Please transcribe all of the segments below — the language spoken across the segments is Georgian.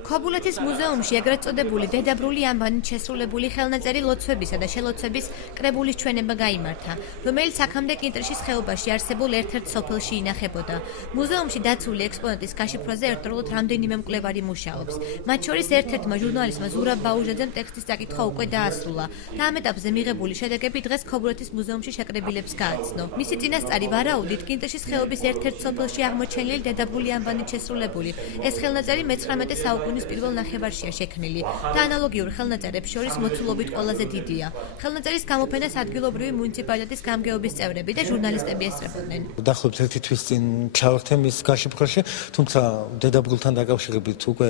ქობულეთის მუზეუმში ეგრეთ წოდებული დედაბრული ამბანით შესრულებული ხელნაწერი ლოცვებისა და შელოცვების კრებულის ჩვენება გაიმართა, რომელიც აქამდე კინტრიშის ხეობაში არსებულ ერთ-ერთ სოფელში ინახებოდა. მუზეუმში დაცული ექსპონატის გაშიფრვაზე ერთდროულად რამდენიმე მკვლევარი მუშაობს. მათ შორის ერთ-ერთმა ჟურნალისტმა ზურაბ ბაუჟაძემ ტექსტის წაკითხვა უკვე დაასრულა და ამ ეტაპზე მიღებული შედეგები დღეს ქობულეთის მუზეუმში შეკრებილებს გააცნო. მისი წინასწარი ვარაუდით, კინტრიშის ხეობის ერთ-ერთ სოფელში აღმოჩენილი დედაბრული ამბანით შესრულებული ეს ხელნაწერი მე-19 საუკუნის პირველ ნახევარშია შექმნილი და ანალოგიურ ხელნაწერებს შორის მოცულობით ყველაზე დიდია. ხელნაწერის გამოფენას ადგილობრივი მუნიციპალიტეტის გამგეობის წევრები და ჟურნალისტები ესწრებოდნენ. Დაახლოებით ერთი თვის წინ ჩავარდე მის გაშიფრვაში, თუმცა დედაბრულთან დაკავშირებით უკვე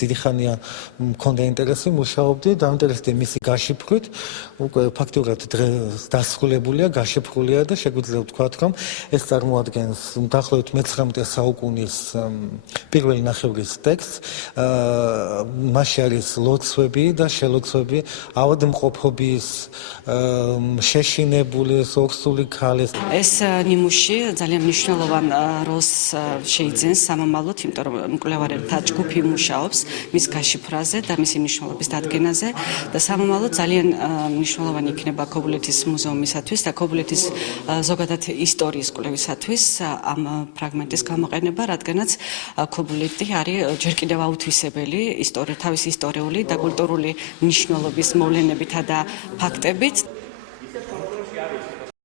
დიდი ხანია მქონდა ინტერესი, მუშაობდი, დაინტერესდი მისი გაშიფრვით, უკვე ფაქტიურად დღეს დასრულებულია, გაშიფრულია და შეგვიძლია ვთქვათ, რომ ეს წარმოადგენს დაახლოებით მე-19 საუკუნის პირველი ნახევრის ტექსტს. მასში არის ლოცვები და შელოცვები, ავადმყოფობის, შეშინებული ორსული ქალის. ეს ნიმუში ძალიან მნიშვნელოვან როლს შეიძენს სამომავლოდ, იმიტომ რომ მკვლევართა ჯგუფი მუშაობს მის გაშიფრაზე და მისი მნიშვნელობის დადგენაზე და სამომავლოდ ძალიან მნიშვნელოვანი იქნება ქობულეთის მუზეუმისათვის და ქობულეთის ზოგადად ისტორიის კვლევისათვის ამ ფრაგმენტის გამოყენება, რადგანაც ქობულეთი არის ჯერ კიდევ აუთვისებელი თავის ისტორიული და კულტურული მნიშვნელობის მოვლენებითა და ფაქტებით.